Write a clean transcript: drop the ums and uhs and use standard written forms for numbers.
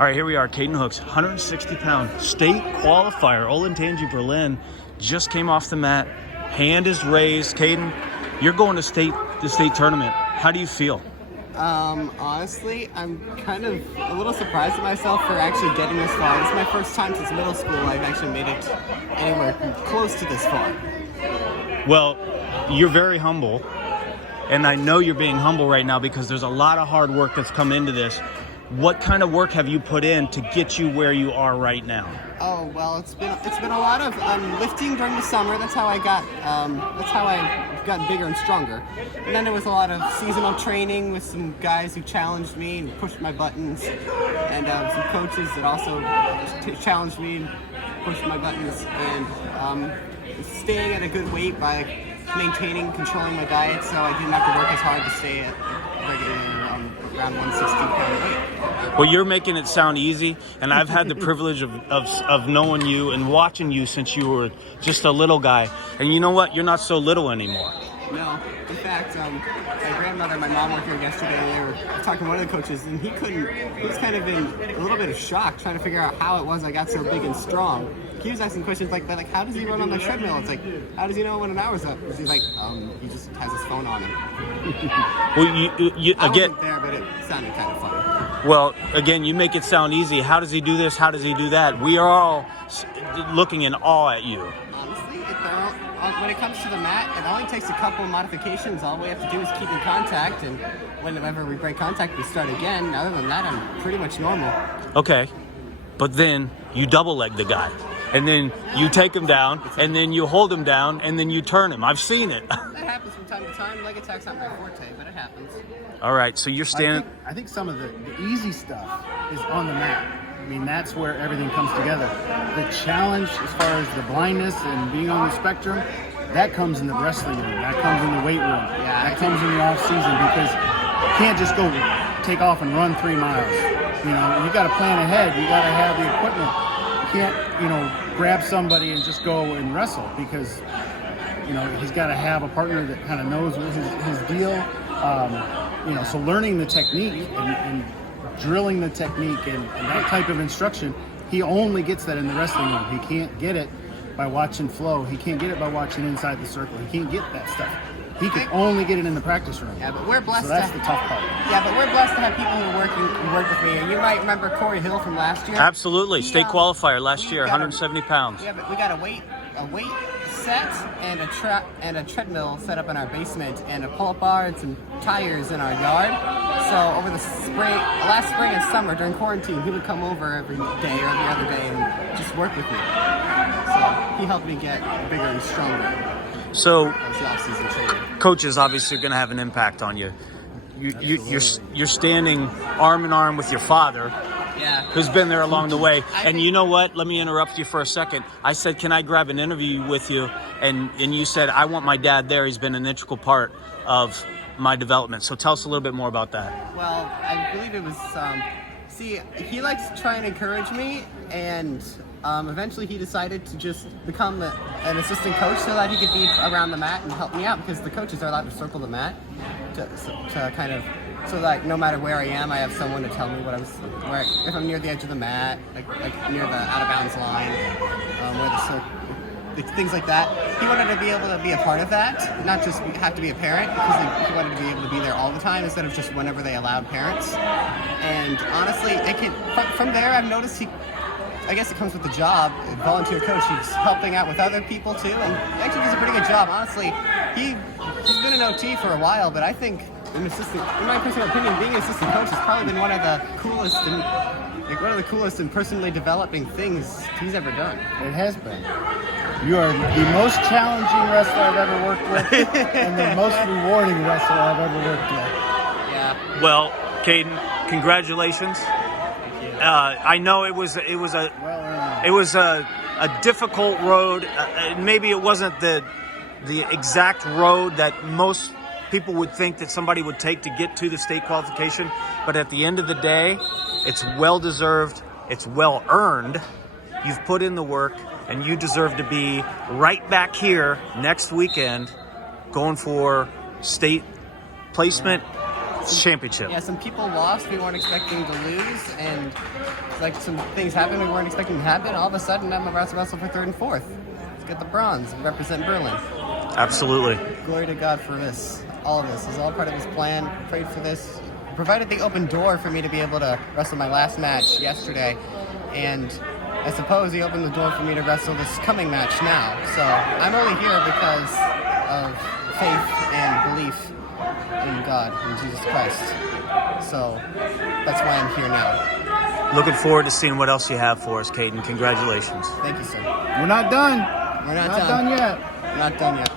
All right, here we are, Caiden Hooks, 160-pound state qualifier. Olentangy, Berlin, just came off the mat. Hand is raised. Caiden, you're going to the state tournament. How do you feel? Honestly, I'm kind of a little surprised at myself for actually getting this far. This is my first time since middle school I've actually made it anywhere close to this far. Well, you're very humble, and I know you're being humble right now because there's a lot of hard work that's come into this. What kind of work have you put in to get you where you are right now? Oh well, it's been a lot of lifting during the summer. That's how I got bigger and stronger. And then there was a lot of seasonal training with some guys who challenged me and pushed my buttons, and some coaches that also challenged me and pushed my buttons, and staying at a good weight by maintaining, controlling my diet, so I didn't have to work as hard to stay at regular around 160-pound weight. Well, you're making it sound easy, and I've had the privilege of knowing you and watching you since you were just a little guy. And you know what? You're not so little anymore. No. In fact, my grandmother and my mom were here yesterday, and they were talking to one of the coaches, and he was kind of in a little bit of shock trying to figure out how it was I got so big and strong. He was asking questions like that, like, how does he run on the treadmill? It's like, how does he know when an hour's up? He's like, he just has his phone on him. Well, you I again. wasn't there, but it sounded kind of funny. Well, again, you make it sound easy. How does he do this? How does he do that? We are all looking in awe at you. Honestly, when it comes to the mat, it only takes a couple of modifications. All we have to do is keep in contact, and whenever we break contact, we start again. Other than that, I'm pretty much normal. Okay, but then you double leg the guy, and then you take him down, and then you hold him down, and then you turn him. I've seen it. That happens from time to time. Leg attack's not my forte, but it happens. All right, so you're standing. I think some of the easy stuff is on the mat. I mean, that's where everything comes together. The challenge, as far as the blindness and being on the spectrum, that comes in the wrestling room. That comes in the weight room. That comes in the off season, because you can't just go take off and run 3 miles. You know, you got to plan ahead. You got to have the equipment. You can't, grab somebody and just go and wrestle, because, he's got to have a partner that kind of knows his deal. So learning the technique and drilling the technique and that type of instruction, he only gets that in the wrestling room. He can't get it by watching flow. He can't get it by watching inside the circle. He can't get that stuff. He can only get it in the practice room. Yeah, but we're blessed. So that's the tough part. Yeah, but we're blessed to have people who work with me. And you might remember Corey Hill from last year. Absolutely, state qualifier last year, 170 pounds. Yeah, but we got a weight set and a treadmill set up in our basement, and a pull-up bar and some tires in our yard. So over the last spring and summer during quarantine, he would come over every day or every other day and just work with me. So he helped me get bigger and stronger. So off-season training. Coaches obviously are going to have an impact on you. You're standing arm in arm with your father. Yeah. Who's been there along the way. And you know what? Let me interrupt you for a second. I said, can I grab an interview with you? And you said, I want my dad there. He's been an integral part of my development. So tell us a little bit more about that. Well, I believe it was, he likes to try and encourage me, and eventually he decided to just become an assistant coach so that he could be around the mat and help me out, because the coaches are allowed to circle the mat to kind of, so that no matter where I am, I have someone to tell me if I'm near the edge of the mat, like near the out of bounds line, things like that. He wanted to be able to be a part of that, not just have to be a parent, because he wanted to be able to be there all the time instead of just whenever they allowed parents. And honestly, from there I've noticed I guess it comes with the job, volunteer coach. He's helping out with other people too, and he actually does a pretty good job. Honestly, he's been an OT for a while, but I think in my personal opinion, being an assistant coach has probably been one of the coolest and personally developing things he's ever done. It has been. You are the most challenging wrestler I've ever worked with, and the most rewarding wrestler I've ever worked with. Yeah. Well, Caiden, congratulations. I know it was a difficult road. Maybe it wasn't the exact road that most people would think that somebody would take to get to the state qualification. But at the end of the day, it's well-deserved. It's well-earned. You've put in the work, and you deserve to be right back here next weekend going for state placement championship. Yeah, some people lost. We weren't expecting to lose, and like some things happened we weren't expecting to happen. All of a sudden, I'm about to wrestle for third and fourth. Let's get the bronze and represent Berlin. Absolutely. Glory to God for this. All of this is all part of his plan. Prayed for this. Provided the open door for me to be able to wrestle my last match yesterday. And I suppose he opened the door for me to wrestle this coming match now. So I'm only here because of faith and belief in God, in Jesus Christ. So that's why I'm here now. Looking forward to seeing what else you have for us, Caiden. Congratulations. Thank you, sir. We're not done. We're not Not done yet. Not done yet.